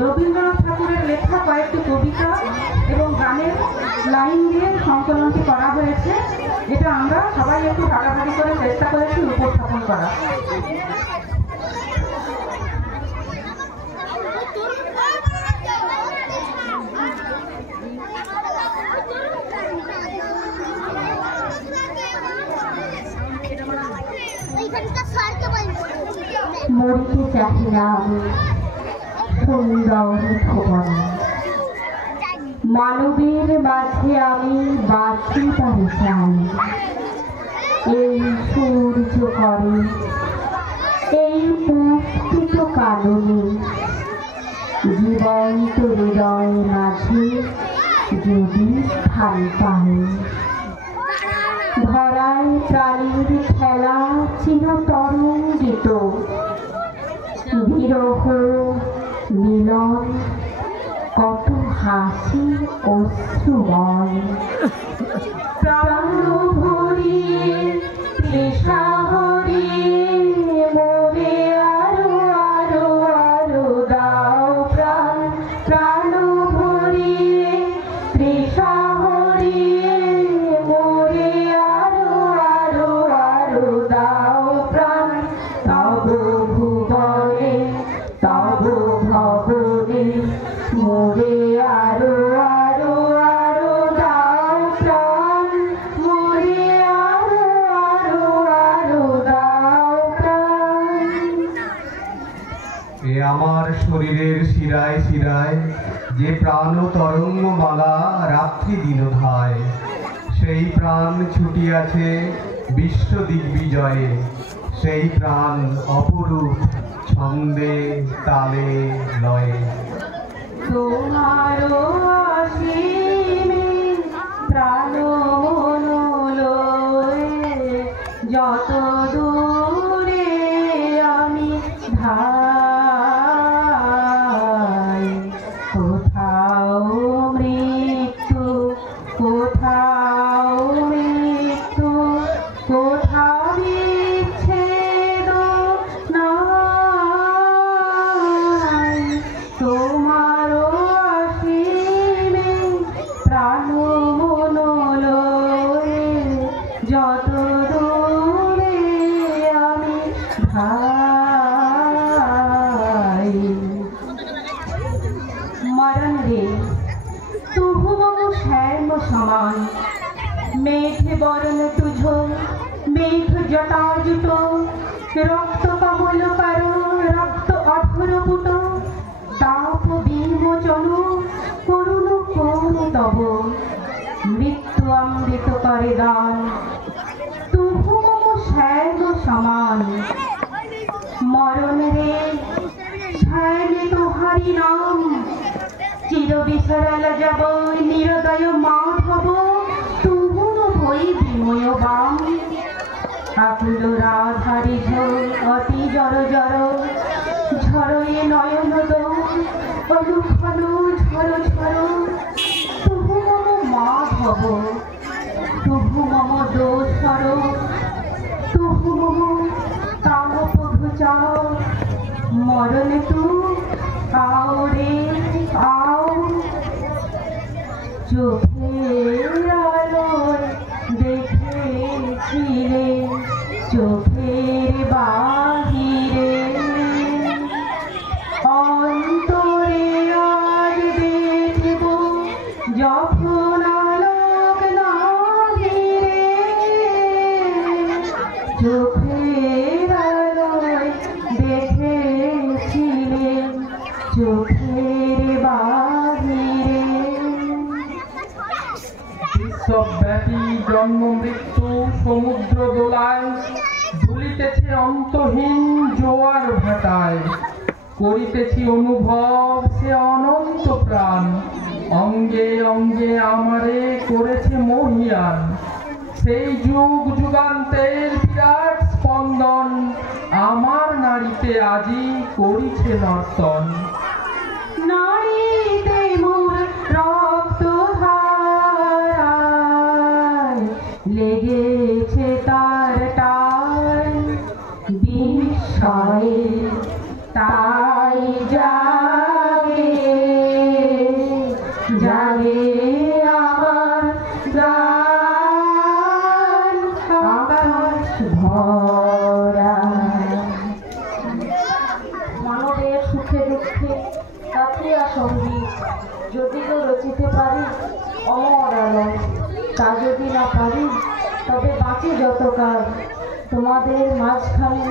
রবীন্দ্রনাথ ঠাকুরের লেখা কয়েকটি কবিতা এবং গানের লাইন দিয়ে সংকলনটি করা হয়েছে। এটা আমরা সবাই একটু ভাগাভাগি করে চেষ্টা করেছি উপস্থাপন করা। মরিতে চাহি না আমি সুন্দর ভুবনে, মানবের মাঝে আমি বাঁচিতে চাই। এই সূর্য করে এই পুষ্পিত কাননে, জীবন্ত হৃদয় মাঝে যদি স্থান পাই। ধরায় প্রাণীর খেলা চিরতরঙ্গিত, বিরহ মিলন কত হাসি অশ্রুময়। প্রাণ ভরিয়ে তৃষা হরিয়ে মোরে আরো আরো আরো দাও প্রাণ। প্রাণ ভরিয়ে তৃষা হরিয়ে মোরে আরো আরো আরো দাও প্রাণ। তব ভুবনে তব ভবনে মোরে আরো আরো আরো দাও প্রাণ। মোরে আরো আরো আরো দাও প্রাণ। এ আমার শরীরের শিরায় শিরায় যে প্রাণ তরঙ্গ মালা রাত্রি দিনধায়, সেই প্রাণ ছুটিয়াছে বিশ্ব দিগ্বিজয়ে। সেই প্রাণ অপরূপ ছন্দে তালে লয়ে। তোমারও অসীমে প্রাণ মন লয়ে, যত দূরে আমি ধাই। কোথাও মৃত্যু কোথাও মৃত্যু, কোথাও বিচ্ছেদ নাই। তোমারও অসীমে প্রাণ মন লয়ে, যত দূরে আমি ধাই। মরণ রে তুহু মম শ্যাম সমান, মেঘ বরণ তুঝ মেঘ জটাজুট। রক্ত কমল কর রক্ত অধর পুট, তাপ বিমোচন করুণ কোন তব। মৃত্যু অমৃত করে দান তুহু মম শ্যাম সমান। মরণ রে শ্যামে তোহারি নাম, চির বিসরল যাব নিরদয় মাধব। তুহুন ভই বিময় বাম, আকুল রাধারি ঝোল অতি জর জর। ঝরয়ে নয়ন দোল অনুক্ষণ ঝর ঝর। তুহু মম মাধব তুহু মম দোসর, তুহু মম তামপ ভুচাও। মরণ তু আও রে আও, চোখের আলোয় দেখেছিলে চোখের বাহিরে। অন্তরে আজ দেখব যখন আলোক নাভিরে। চোখের আলোয় দেখেছিলেন চোখের বাহিরে। বিশ্বব্যাপী জন্ম মৃত্যু সমুদ্র দোলায়, দুলিতেছে অন্তহীন জোয়ার ভাটায়। করিতেছি অনুভব সে অনন্ত প্রাণ, অঙ্গে অঙ্গে আমারে করেছে মহিয়ান। সেই যুগ যুগান্তের বিরাট স্পন্দন, আমার নারীতে আজি করিছে নর্তন। নারীতে মোর রক্ত ধারায় লেগেছে তার টান। বিস্ময়ে তাই জাগে কাতিয়া সঙ্গীত যদি তো রচিতে পারি অমর আলোয়, তা যদি না পারি তবে বাঁচি যতকাল তোমাদের মাঝখানে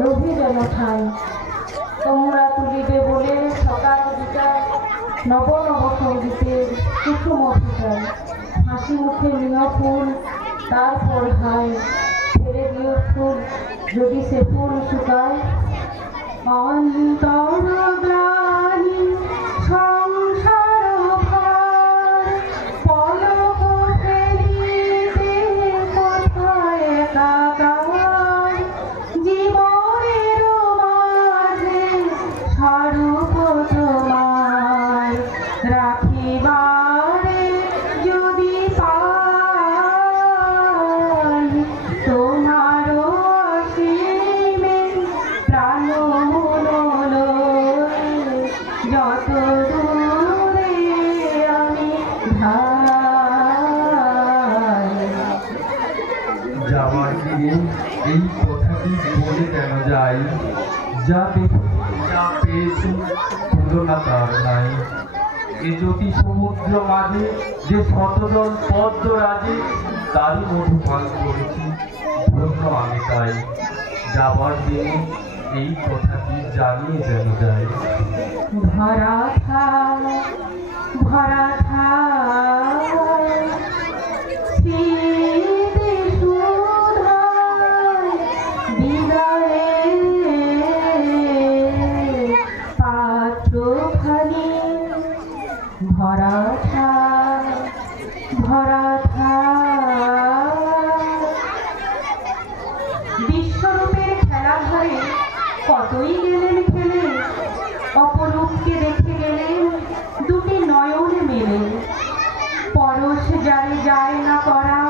লোভী যেন ঠাই। তোমরা তুলিবে বলে সকাল বিকাল নব নব সঙ্গীতের কুসুম অধিকার। হাসি মুখে নিয় ফুল তারপর হায়, ছেড়ে দিও ফুল যদি সে ফুল শুকায়। অন্তরগ্লানি সংসার ভার পলক ফেলিতে কোথায় একাকার। জীবনের মাঝে স্বরূপ তোমার রাখিবারে যদি পাই, তোমার অসীমে প্রাণ যত দূরে আমি ধাই। যাওয়ার দিনে এই কথাটি বলে কেন যাই, যা দেখি যা পেয়েছি তুলনা তার নাই। এ জ্যোতি সমুদ্র মাঝে যে শতজন পদ্ম রাজে, তারই মধু পান করেছি ধন্য আমি তাই। যাবার দিনে এই কথাটি জানিয়ে যেন যায়। ভরা থাল ভরা থাল স্মৃতি সুধায় বিদায়ের পাত্র খালি। ভরা থাল ভরা থাল বিশ্বরূপের খেলা ঘরে কতই গেলেন খেলে, অপরূপকে দেখে গেলেন দুটি নয়ন মেলে। পরশ যারে যায় না করা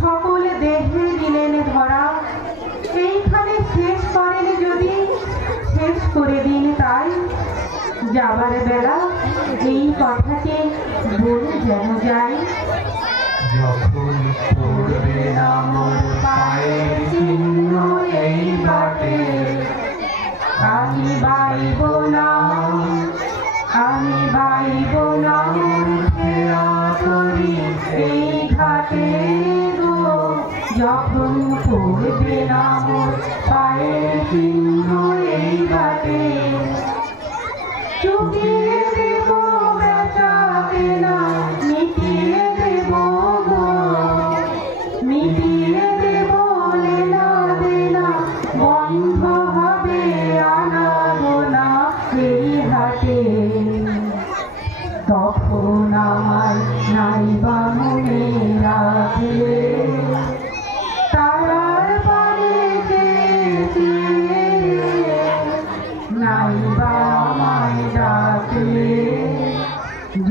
সকল দেহে দিলেন ধরা। এইখানে শেষ করেন যদি শেষ করে দিন তাই। যাবার বেলা এই কথাকে বলে যেন যায়। যখন পড়বে না মোর পায়ের চিহ্ন এই বাটে, আমি বাইব না আমি বাইব না খেয়া করি এই ঘাটে গো। যখন পড়বে না মোর পায়ের চিহ্ন এই বাটে, চুকিয়ে দেব বেচা কেনা মিটিয়ে দেব গো। মিটিয়ে দেব লেনা দেনা বন্ধ হবে আনা গোনা এই হাটে। তখন আমায় নাইবা মনে রাখলে, তারার পানে চেয়েছি নাইবা আমায় ডাকলে।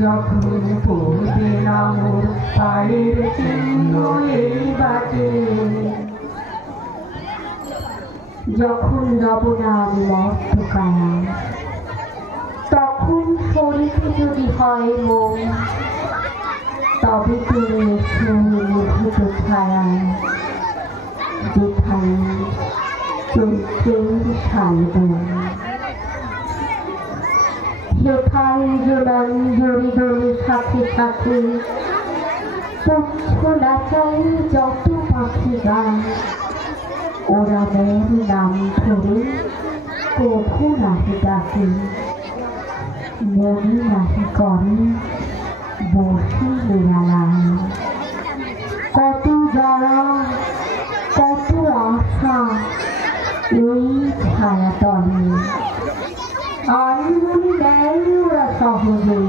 যখন পড়বে না মোর পায়ের চিহ্ন এই বাটে, যখন রব না আমি মস্ত কায়া, তখন শরীরে যদি হয় মন, তবে তুমি এসো নিভৃত ছায়ায়, যেখানে চৈত্রের শালবন। সেখানে যে মঞ্জরি দোলে সাথে সাথে পুচ্ছ নাচাই যত পাখি গান। ওরা মোর নাম ধরে কভু নাহি ডাকে, মনে নাহি করে বসে বেড়ালায়। কত যারা কত আশা এই ছায়া তলে, আনমনি দেয় ওরা সহজে।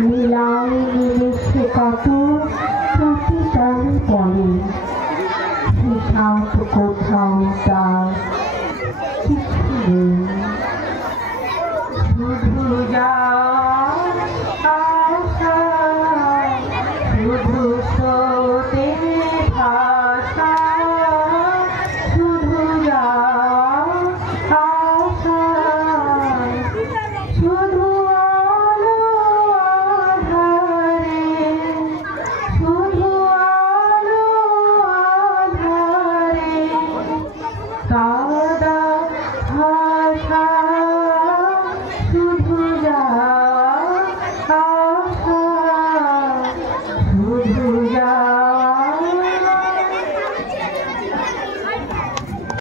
মিলায় মিলেছে কত প্রতিটানে বলে, হিসাব কোথাও তার কিছু নেই। শুধু যা